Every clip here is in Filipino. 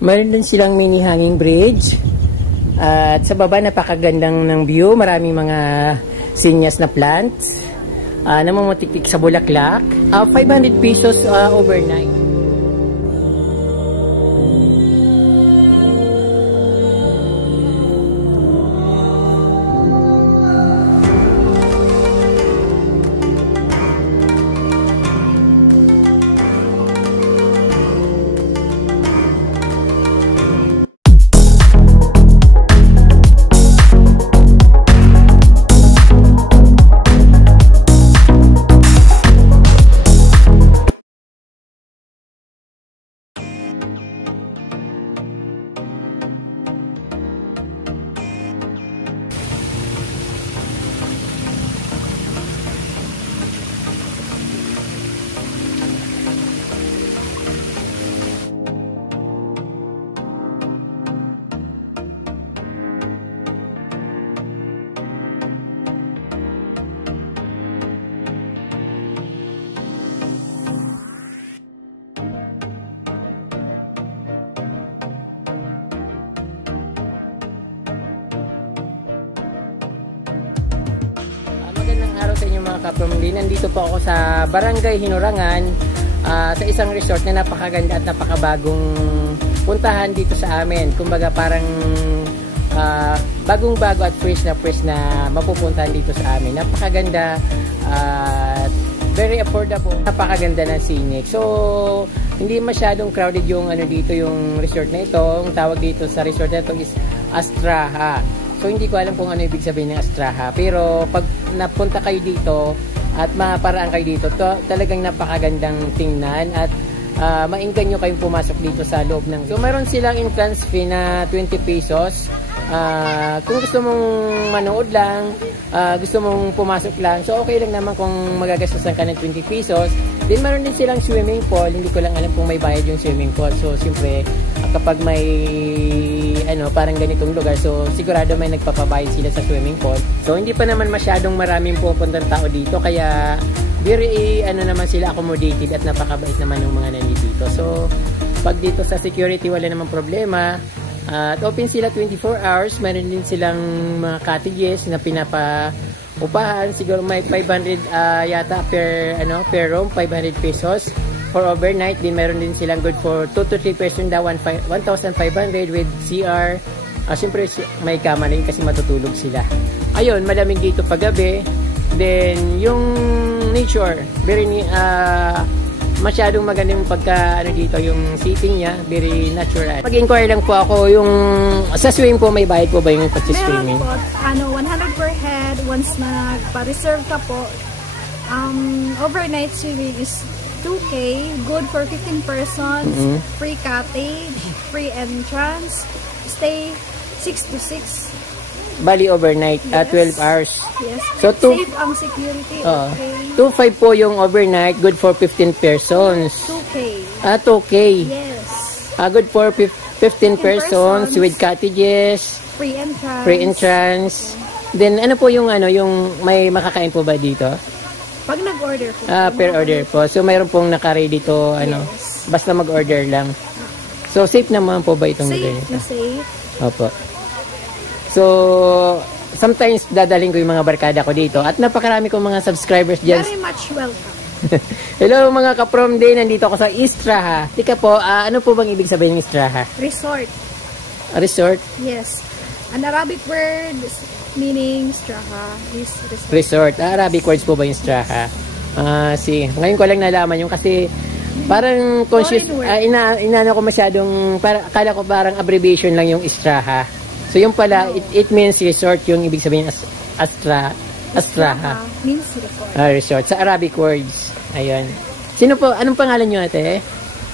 Meron din silang mini hanging bridge. At sa baba, napakagandang ng view. Maraming mga sinyas na plants. Namumutik-tik sa bulaklak. 500 pesos overnight. Magandang araw sa inyo mga kapromli. Nandito po ako sa Barangay Hinurangan, sa isang resort na napakaganda at napakabagong puntahan dito sa amin. Kumbaga parang bagong-bago at fresh na mapupuntahan dito sa amin. Napakaganda at very affordable. Napakaganda ng scenic. So, hindi masyadong crowded yung dito, yung resort na ito. Ang tawag dito sa resort na ito is Astraha. So, hindi ko alam kung ano ibig sabihin ng Astraha. Pero, pag napunta kayo dito at maparaan kayo dito, talagang napakagandang tingnan at mainggan nyo kayong pumasok dito sa loob ng... So, mayroon silang entrance fee na 20 pesos. Kung gusto mong manood lang, gusto mong pumasok lang, so okay lang naman kung magagastusan ka ng 20 pesos. Then meron din silang swimming pool. Hindi ko lang alam kung may bayad yung swimming pool. So siyempre kapag may parang ganitong lugar, so sigurado may nagpapabayad sila sa swimming pool. So hindi pa naman masyadong maraming pupuntang tao dito, kaya very naman sila accommodated at napakabait naman yung mga nandito. So pag dito sa security wala namang problema. At open sila 24 hours. Meron din silang mga cottages na pinapaupahan. Siguro may 500 yata per room, 500 pesos for overnight. Din meron din silang good for 2 to 3 person daw, 1,500 with CR. Siyempre may kama rin kasi matutulog sila. Ayun, malamig dito paggabi. Then yung nature, very masyadong maganda yung dito, yung seating niya, very natural. Mag-inquire lang po ako, yung sa swimming po, may bayad po ba yung pag-swimming? Meron po, 100 per head once na nagpa-reserve ka po. Overnight swimming is 2K, good for 15 persons, free cottage, free entrance, stay 6 to 6. Bali overnight, yes. 12 hours. Yes. So, safe ang security. Okay. 2.5 po yung overnight, good for 15 persons. 2K. 2K. Yes. Good for 15 persons with cottages. Free entrance. Free entrance. Then ano po yung may makakain po ba dito? Pag nag-order po. Per order po. So mayroon pong naka-ready to yes. Basta mag-order lang. So safe naman po ba itong lugar? Safe na safe. Opo. So, sometimes dadaling ko yung mga barkada ko dito at napakarami kong mga subscribers dyan. Very much welcome. Hello mga ka-prom day, nandito ako sa Astraha. Tika po, ano po bang ibig sabihin ng Astraha? Resort. Resort? Yes. An Arabic word meaning Astraha is resort. Resort. Arabic words po ba yung Astraha? Ngayon ko lang nalaman yung kasi parang conscious, inano ko masyadong, akala ko parang abbreviation lang yung Astraha. So yung pala, it means resort, yung ibig sabihin Astraha. Means resort. Resort. Sa Arabic words. Ayun. Sino po, anong pangalan nyo ate?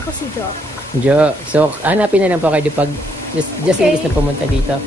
Ako si Jo. Jo. So hanapin na lang po kayo pag just in case na pumunta dito.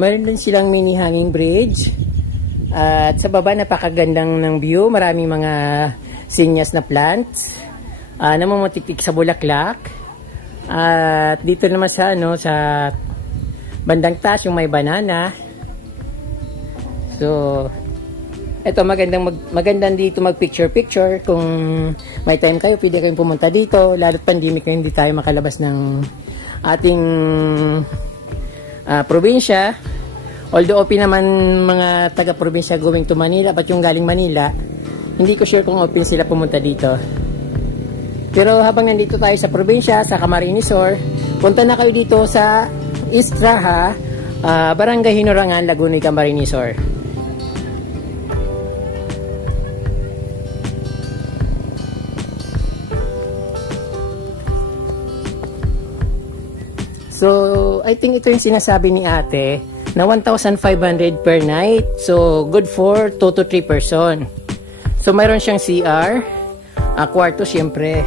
Meron din silang mini hanging bridge. At sa baba, napakagandang ng view. Maraming mga sinyas na plants. Namumutiktik sa bulaklak. At dito naman sa, sa bandang taas, yung may banana. So, ito magandang dito mag-picture-picture. Kung may time kayo, pwede kayong pumunta dito. Lalo't pandemic na hindi tayo makalabas ng ating probinsya. Although open naman mga taga-probinsya going to Manila, but yung galing Manila, hindi ko sure kung open sila pumunta dito. Pero habang nandito tayo sa probinsya, sa Camarines Sur, punta na kayo dito sa Istraha, Barangay Hinurangan, Lagunoy, Camarines Sur. So, I think ito yung sinasabi ni ate na 1,500 per night. So, good for 2 to 3 person. So, mayroon siyang CR. Kwarto, syempre.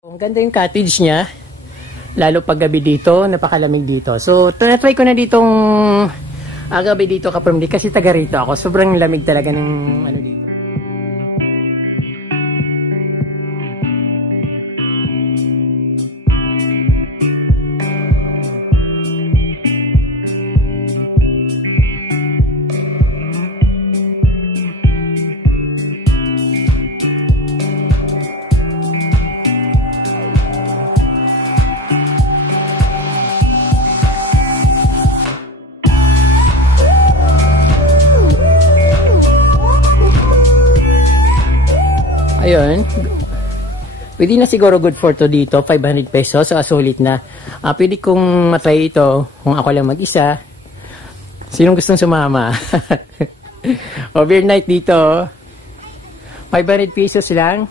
Ang ganda yung cottage niya. Lalo pag gabi dito, napakalamig dito. So, try ko na ditong gabi dito kapamili kasi taga rito ako. Sobrang lamig talaga ng ano dito. Ayun. Pwede na siguro good for to dito. 500 pesos. So, sulit na. Pwede kong matry ito kung ako lang mag-isa. Sinong gustong sumama? Overnight dito. 500 pesos lang.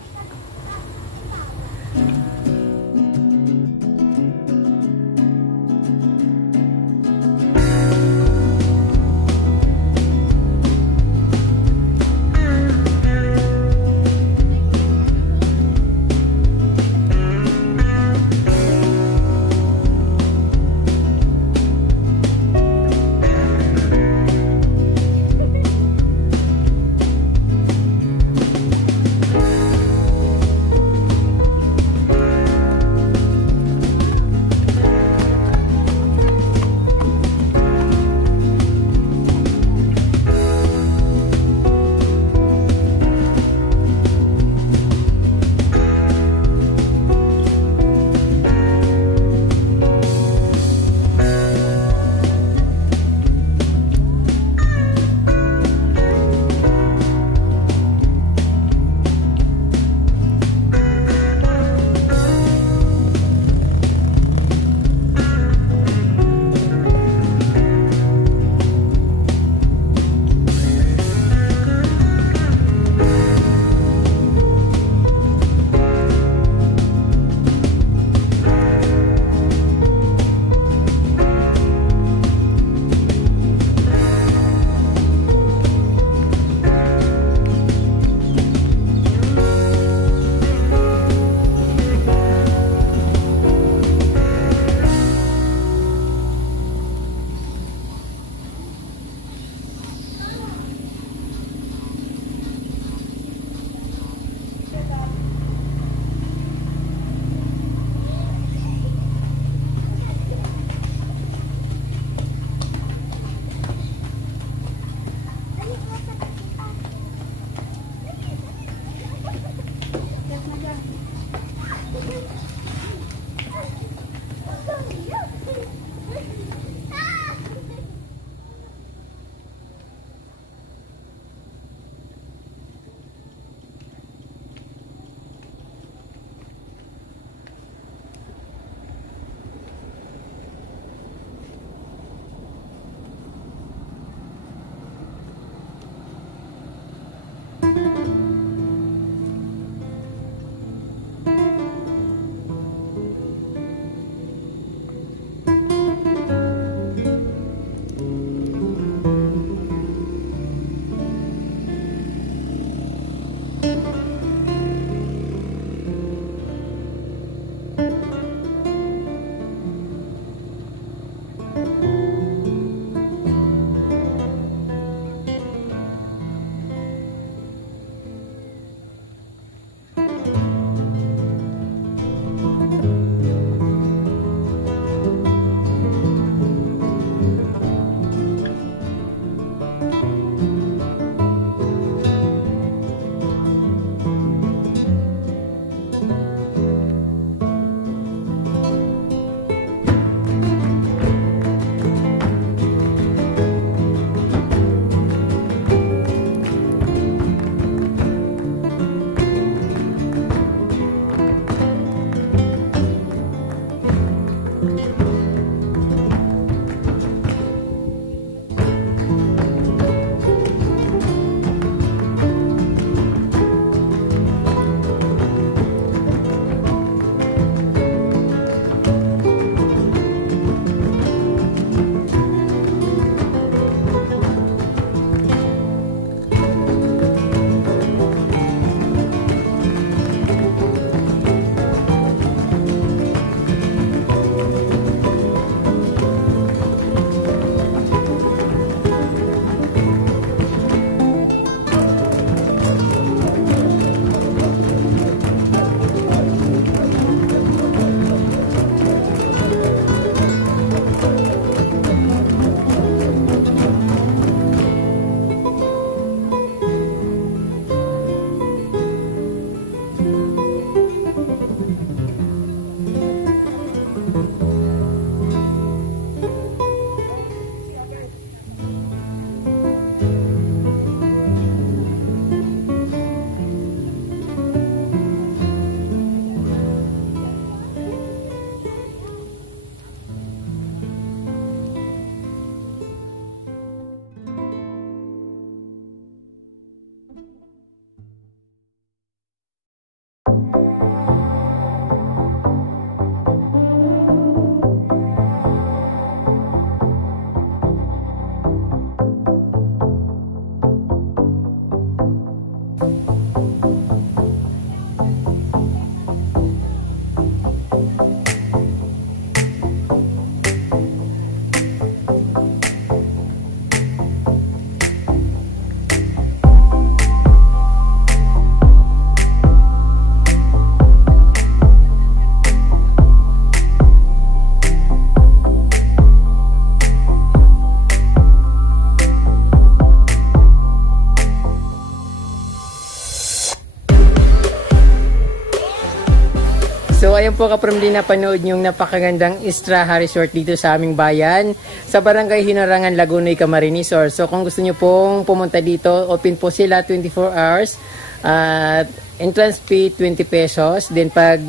So ayun po kaprom din napanood yung napakagandang Istraha Resort dito sa aming bayan sa Barangay Hinarangan, Lagunoy, Camarines Sur. So kung gusto nyo pong pumunta dito, open po sila 24 hours at entrance fee 20 pesos. Then pag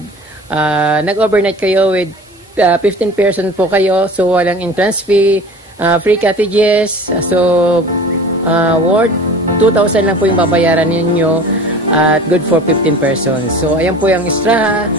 nag-overnight kayo with 15 person po kayo, so walang entrance fee, free cottages, so worth 2,000 lang po yung babayaran ninyo at good for 15 persons. So ayan po yung Istraha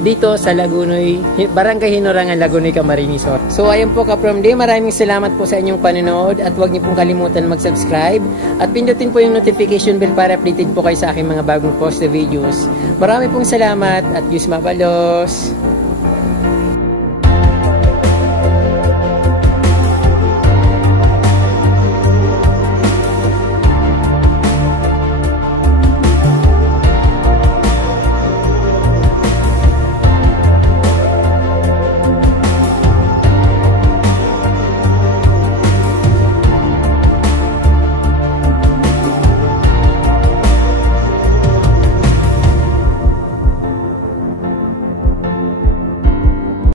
dito sa Lagunoy, Barangay Hinarangan, Lagunoy, Camarines Sur. So ayun po kaprom day, maraming salamat po sa inyong panonood at huwag niyo pong kalimutan mag-subscribe at pindutin po yung notification bell para updated po kayo sa aking mga bagong post na videos. Marami pong salamat at Diyos mabalos!